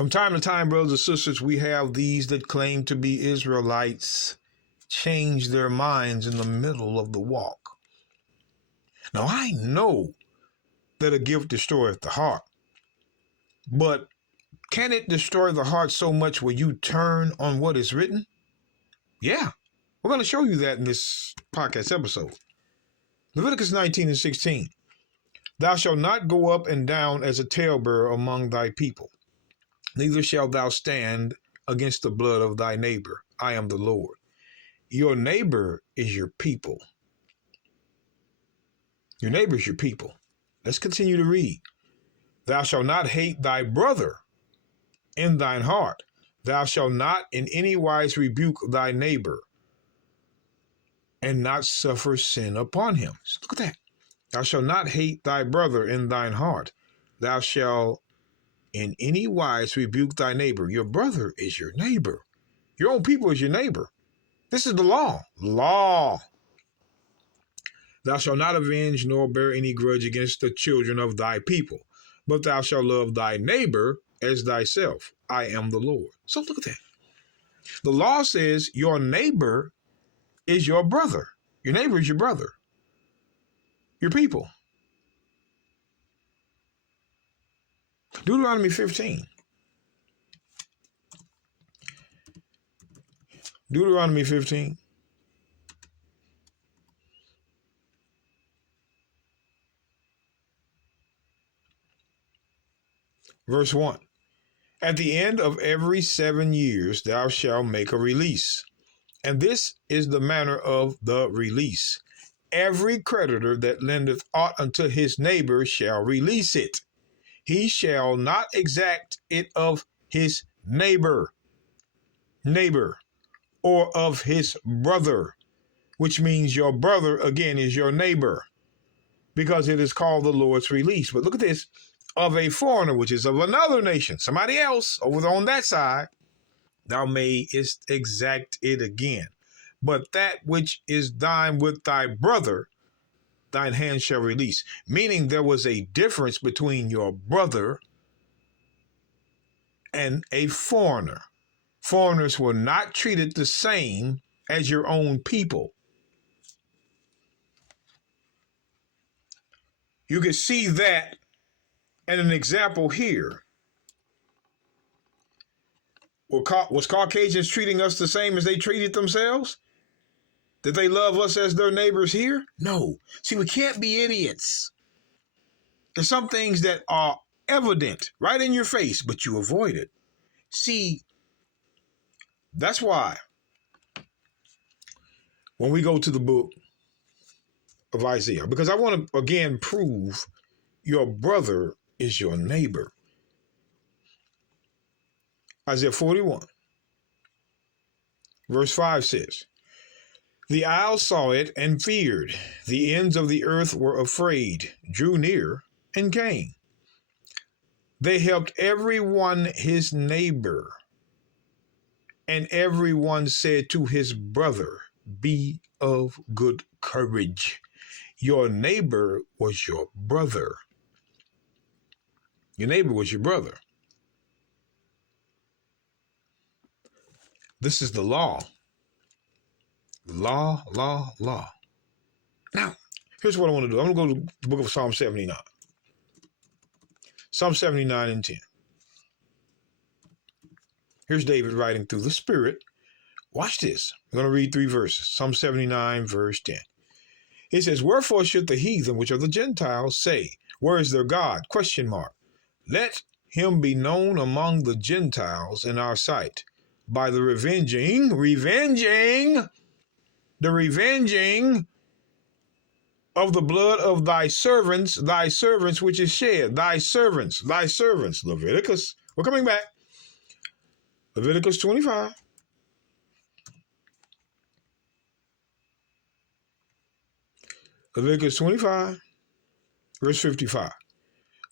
From time to time, brothers and sisters, we have these that claim to be Israelites change their minds in the middle of the walk. Now, I know that a gift destroyeth the heart, but can it destroy the heart so much where you turn on what is written? Yeah, we're going to show you that in this podcast episode. Leviticus 19:16. Thou shalt not go up and down as a talebearer among thy people, neither shalt thou stand against the blood of thy neighbor. I am the Lord. Your neighbor is your people. Your neighbor is your people. Let's continue to read. Thou shalt not hate thy brother in thine heart. Thou shalt not in any wise rebuke thy neighbor, and not suffer sin upon him. Look at that. Thou shalt not hate thy brother in thine heart. Thou shalt in any wise rebuke thy neighbor. Your brother is your neighbor. Your own people is your neighbor. This is the law. Law. Thou shalt not avenge nor bear any grudge against the children of thy people, but thou shalt love thy neighbor as thyself. I am the Lord. So look at that. The law says your neighbor is your brother. Your neighbor is your brother. Your people. Deuteronomy 15. Deuteronomy 15. Verse 1. At the end of every 7 years thou shalt make a release. And this is the manner of the release. Every creditor that lendeth aught unto his neighbor shall release it. He shall not exact it of his neighbor, or of his brother, which means your brother, again, is your neighbor, because it is called the Lord's release. But look at this. Of a foreigner, which is of another nation, somebody else over on that side, thou mayest exact it again. But that which is thine with thy brother, thine hand shall release. Meaning there was a difference between your brother and a foreigner. Foreigners were not treated the same as your own people. You can see that in an example here. Was Caucasians treating us the same as they treated themselves? Did they love us as their neighbors here? No. See, we can't be idiots. There's some things that are evident right in your face, but you avoid it. See, that's why when we go to the book of Isaiah, because I want to again prove your brother is your neighbor. Isaiah 41, verse 5 says, the isles saw it and feared. The ends of the earth were afraid, drew near and came. They helped everyone his neighbor, and everyone said to his brother, be of good courage. Your neighbor was your brother. Your neighbor was your brother. This is the law. Law. Now, here's what I want to do. I'm going to go to the book of Psalm 79. Psalm 79 and 10. Here's David writing through the Spirit. Watch this. I'm going to read 3 verses. Psalm 79, verse 10. It says, wherefore should the heathen, which are the Gentiles, say, where is their God? ? Let him be known among the Gentiles in our sight by the revenging of the blood of thy servants, which is shed, thy servants, Leviticus. We're coming back. Leviticus 25. Leviticus 25, verse 55.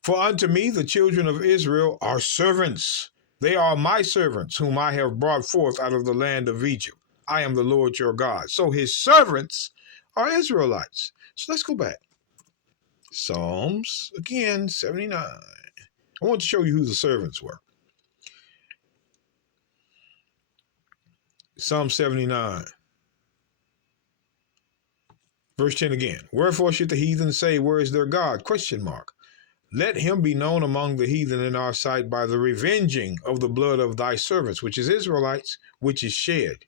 For unto me the children of Israel are servants. They are my servants, whom I have brought forth out of the land of Egypt. I am the Lord your God. So his servants are Israelites. So let's go back. Psalms, again, 79. I want to show you who the servants were. Psalm 79. Verse 10 again. Wherefore should the heathen say, where is their God? Question mark. Let him be known among the heathen in our sight by the revenging of the blood of thy servants, which is Israelites, which is shed.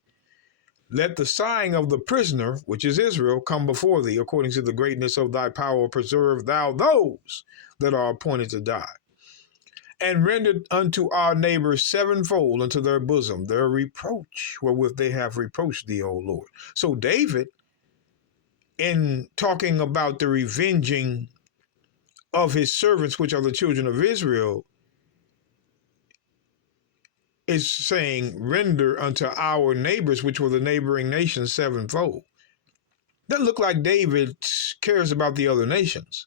Let the sighing of the prisoner, which is Israel, come before thee, according to the greatness of thy power, preserve thou those that are appointed to die. And render unto our neighbors sevenfold unto their bosom their reproach, wherewith they have reproached thee, O Lord. So David, in talking about the revenging of his servants, which are the children of Israel, is saying, render unto our neighbors, which were the neighboring nations, sevenfold. Doesn't look like David cares about the other nations.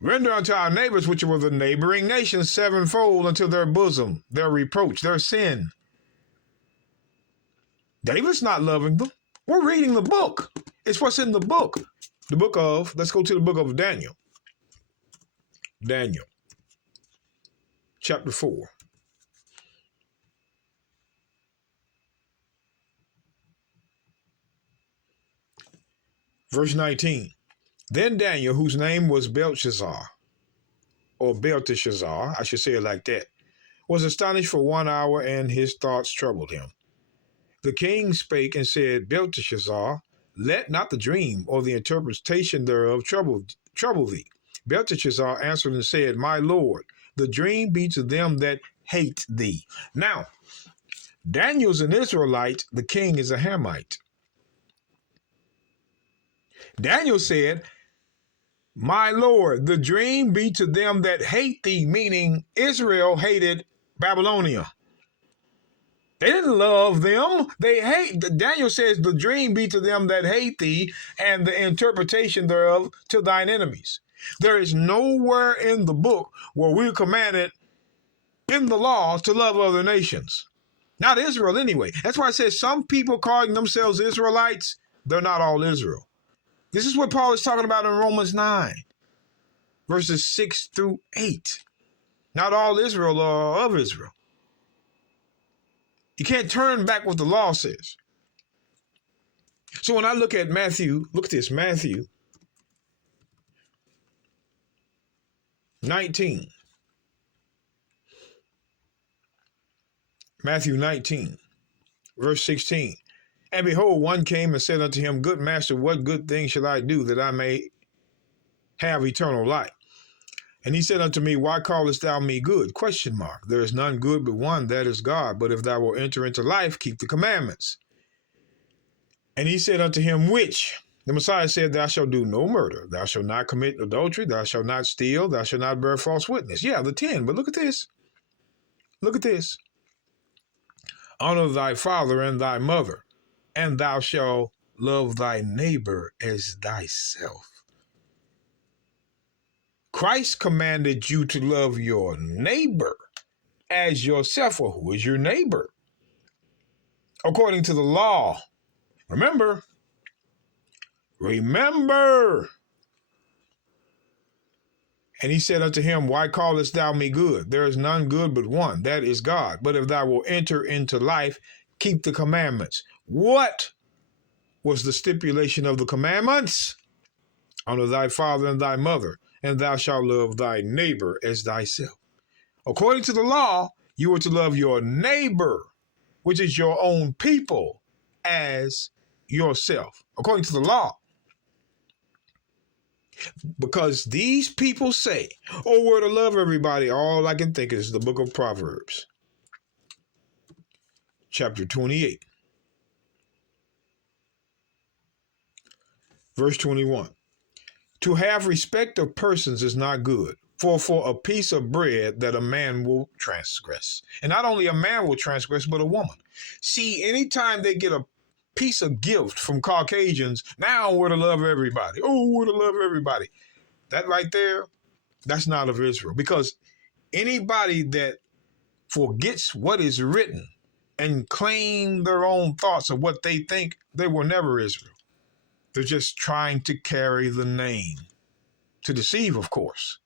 Render unto our neighbors, which were the neighboring nations, sevenfold unto their bosom, their reproach, their sin. David's not loving them. We're reading the book. It's what's in the book. The book of, let's go to the book of Daniel. Daniel, chapter 4. Verse 19. Then Daniel, whose name was Belteshazzar, I should say it like that, was astonished for 1 hour, and his thoughts troubled him. The king spake and said, Belteshazzar, let not the dream or the interpretation thereof trouble thee. Belteshazzar answered and said, My lord, the dream be to them that hate thee. Now, Daniel's an Israelite, the king is a Hamite. Daniel said, My lord, the dream be to them that hate thee, meaning Israel hated Babylonia. They didn't love them. They hate. Daniel says, the dream be to them that hate thee, and the interpretation thereof to thine enemies. There is nowhere in the book where we're commanded in the law to love other nations. Not Israel anyway. That's why I said some people calling themselves Israelites, they're not all Israel. This is what Paul is talking about in Romans 9, verses 6 through 8. Not all Israel are of Israel. You can't turn back what the law says. So when I look at Matthew, look at this, Matthew 19. Matthew 19, verse 16. And behold, one came and said unto him, Good master, what good thing shall I do that I may have eternal life? And he said unto me, Why callest thou me good? Question mark. There is none good but one, that is God. But if thou wilt enter into life, keep the commandments. And he said unto him, Which? The Messiah said, Thou shalt do no murder. Thou shalt not commit adultery. Thou shalt not steal. Thou shalt not bear false witness. Yeah, the 10. But look at this. Look at this. Honor thy father and thy mother, and thou shalt love thy neighbor as thyself. Christ commanded you to love your neighbor as yourself. Well, who is your neighbor? According to the law. Remember. And he said unto him, Why callest thou me good? There is none good but one, that is God. But if thou wilt enter into life, keep the commandments. What was the stipulation of the commandments? Honor thy father and thy mother, and thou shalt love thy neighbor as thyself. According to the law, you are to love your neighbor, which is your own people, as yourself. According to the law. Because these people say, oh, we're to love everybody. All I can think is the book of Proverbs, chapter 28, verse 21. To have respect of persons is not good, for a piece of bread that a man will transgress. And not only a man will transgress, but a woman. See, anytime they get a piece of gift from Caucasians, now we're to love everybody. Oh, we're to love everybody. That right there, that's not of Israel. Because anybody that forgets what is written and claim their own thoughts of what they think, they were never Israel. They're just trying to carry the name. To deceive, of course.